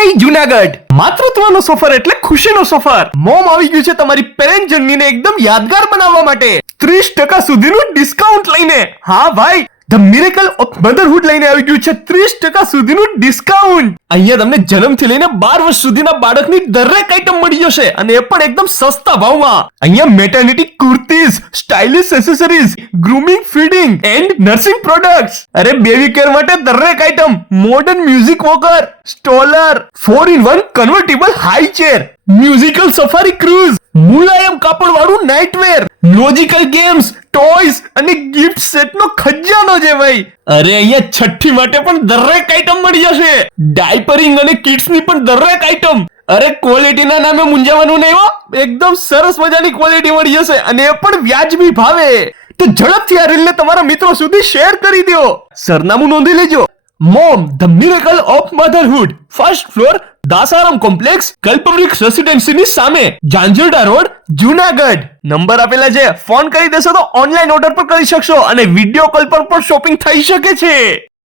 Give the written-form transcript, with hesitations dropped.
હે જુનાગઢ, માતૃત્વનો સફર એટલે ખુશીનો સફર. મોમ આવી ગયું છે તમારી પેરેન્ટ જર્નીને એકદમ યાદગાર બનાવવા માટે 30% સુધીનું ડિસ્કાઉન્ટ લઈને. હા ભાઈ, ધ મિરેકલ ઓફ મધરહુડ લઈને આવી ગયું છે 30% સુધીનું ડિસ્કાઉન્ટ. અહીંયા તમને જન્મથી લઈને 12 વર્ષ સુધીના બાળકની દરેક આઈટમ મળી જશે અને એ પણ એકદમ સસ્તા ભાવમાં. અહીંયા maternity kurtis, stylish accessories, grooming, feeding and nursing products. અરે બેબી કેર માટે દરેક item, modern music walker, stroller, 4-in-1 convertible high chair, musical safari cruise, મુલાયમ કાપડ વાળું નાઇટવેર, લોજિકલ ગેમ્સ, ટોયઝ અને ગિફ્ટ સેટનો ખજાનો છે ભાઈ. અરે અહીંયા છઠ્ઠી માટે પણ દરેક આઈટમ મળી જશે. ડાયપરિંગ અને કિડ્સની પણ દરેક આઈટમ. અરે ક્વોલિટીના નામે મૂંઝાવાનું નહીં હો, એકદમ સરસ મજાની ક્વોલિટી મળી જશે અને એ પણ વ્યાજબી ભાવે. તો ઝડપથી આ રીલને તમારા મિત્રો સુધી શેર કરી દો. સરનામું નોંધી લેજો. Mom the miracle of motherhood, first floor, Dasaram complex, Kalpavriksha રેસિડેન્સીની સામે, ઝાંઝરડા રોડ, જુનાગઢ. નંબર આપેલા છે, ફોન કરી દેશો તો ઓનલાઈન ઓર્ડર પણ કરી શકશો અને વિડીયો કોલ પર પણ શોપિંગ થઈ શકે છે.